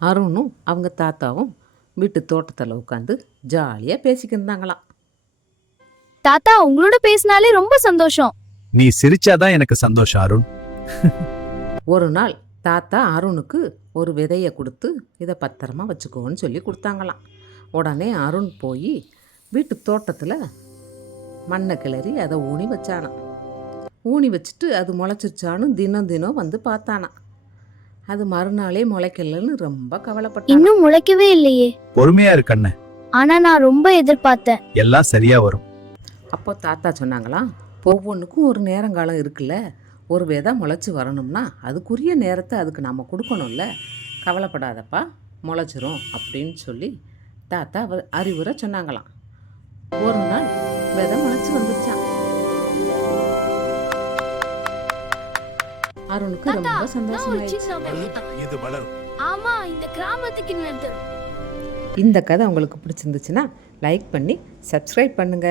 அருணும் அவங்க தாத்தாவும் வீட்டு தோட்டத்தில் உட்காந்து ஜாலியாக பேசிக்கிருந்தாங்களாம். தாத்தா, உங்களோட பேசினாலே ரொம்ப சந்தோஷம். நீ சிரிச்சாதான் எனக்கு சந்தோஷம் அருண். ஒரு நாள் தாத்தா அருணுக்கு ஒரு விதையை கொடுத்து இதை பத்திரமா வச்சுக்கோன்னு சொல்லி கொடுத்தாங்களாம். உடனே அருண் போய் வீட்டு தோட்டத்தில் மண்ணை கிளறி அதை ஊனி வச்சானான். ஊனி வச்சுட்டு அது முளைச்சிருச்சான்னு தினம் தினம் வந்து பார்த்தானா. அது மறுநாளே முளைக்கலன்னு ரொம்ப கவலைப்பட்டான். இன்னும் முளைக்கவே இல்லையே. பொறுமையா இரு கண்ணு, ஆனா நான் ரொம்ப எதிர்பார்த்தேன். எல்லாம் சரியா வரும். அப்போ தாத்தா சொன்னாங்களாம், ஒவ்வொன்றுக்கும் ஒரு நேரங்காலம் இருக்குல்ல. ஒரு விதை முளைச்சி வரணும்னா அதுக்குரிய நேரத்தை அதுக்கு நம்ம கொடுக்கணும்ல. கவலைப்படாதப்பா, முளைச்சிரும் அப்படின்னு சொல்லி தாத்தா அறிவுரை சொன்னாங்களாம். ஒரு நாள் விதை முளைச்சி வந்துச்சான். அருணுக்கு ரொம்ப சந்தோஷமாயிடுச்சு. ஆமா, இந்த கிராமத்துக்கு இந்த கதை உங்களுக்கு பிடிச்சிருந்துச்சுன்னா லைக் பண்ணி சப்ஸ்கிரைப் பண்ணுங்க.